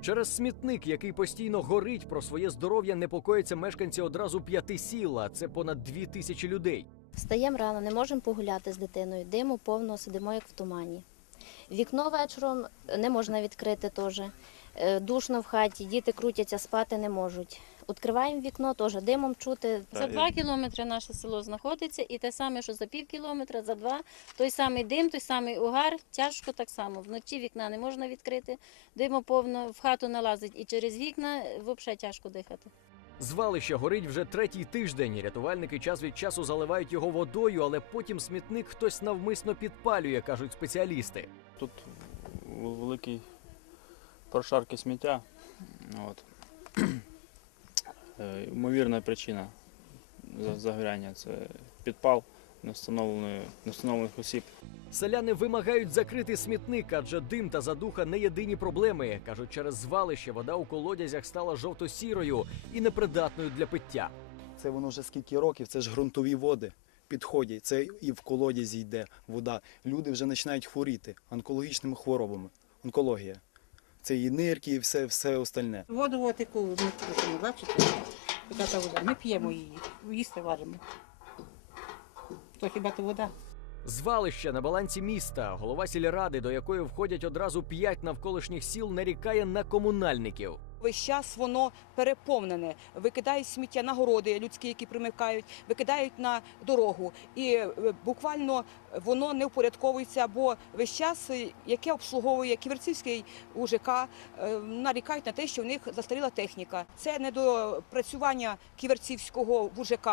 Через смітник, який постійно горить, про своє здоров'я непокоїться мешканці одразу п'яти сіл, а це понад дві тисячі людей. Встаємо рано, не можемо погуляти з дитиною, диму повно, сидимо як в тумані. Вікно вечором не можна відкрити теж. Е, Душно в хаті, діти крутяться, спати не можуть. Відкриваємо вікно, теж димом чути. За два кілометри наше село знаходиться, і те саме, що за пів кілометра, за два, той самий дим, той самий угар, тяжко так само. Вночі вікна не можна відкрити, диму повно в хату налазить, і через вікна взагалі тяжко дихати. Звалище горить вже третій тиждень. Рятувальники час від часу заливають його водою, але потім смітник хтось навмисно підпалює, кажуть спеціалісти. Тут великий прошарки сміття. От. Е, Ймовірна причина за- загоряння це підпал невстановлених осіб. Селяни вимагають закрити смітник, адже дим та задуха не єдині проблеми. кажуть, через звалище вода у колодязях стала жовто-сірою і непридатною для пиття. Це воно вже скільки років, це ж ґрунтові води підходять. Це і в колодязі йде вода. Люди вже починають хворіти онкологічними хворобами. Онкологія. Це і нирки, і все, все остальне. Воду от яку ми кружимо, бачите? Яка та вода. Ми п'ємо її, їсти варимо. То хіба то вода? Звалище на балансі міста. Голова сільради, до якої входять одразу п'ять навколишніх сіл, нарікає на комунальників. Весь час воно переповнене. Викидають сміття на городи людські, які примикають, викидають на дорогу. І е, буквально воно не впорядковується, бо весь час, е, яке обслуговує Ківерцівський УЖК, е, нарікають на те, що в них застаріла техніка. Це не до працювання Ківерцівського УЖК,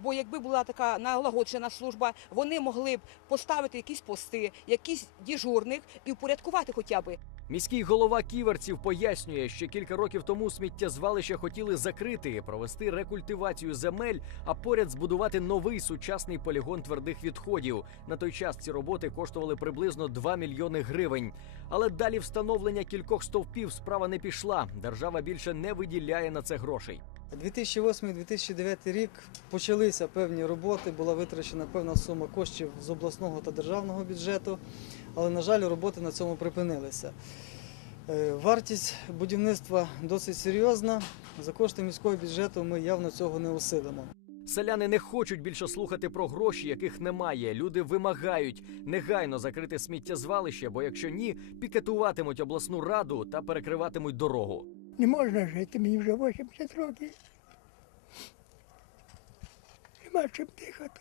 бо якби була така налагоджена служба, вони могли б поставити якісь пости, якісь діжурних і впорядкувати хоча б. Міський голова ківерців пояснює, що кілька років тому сміттєзвалище хотіли закрити, провести рекультивацію земель, а поряд збудувати новий сучасний полігон твердих відходів. На той час ці роботи коштували приблизно 2 мільйони гривень. Але далі встановлення кількох стовпів справа не пішла. Держава більше не виділяє на це грошей. 2008-2009 рік почалися певні роботи, була витрачена певна сума коштів з обласного та державного бюджету, але, на жаль, роботи на цьому припинилися. Е, Вартість будівництва досить серйозна. За кошти міського бюджету ми явно цього не усилимо. Селяни не хочуть більше слухати про гроші, яких немає. Люди вимагають негайно закрити сміттєзвалище, бо якщо ні, пікетуватимуть обласну раду та перекриватимуть дорогу. Не можна жити, мені вже 80 років. Нема чим дихати.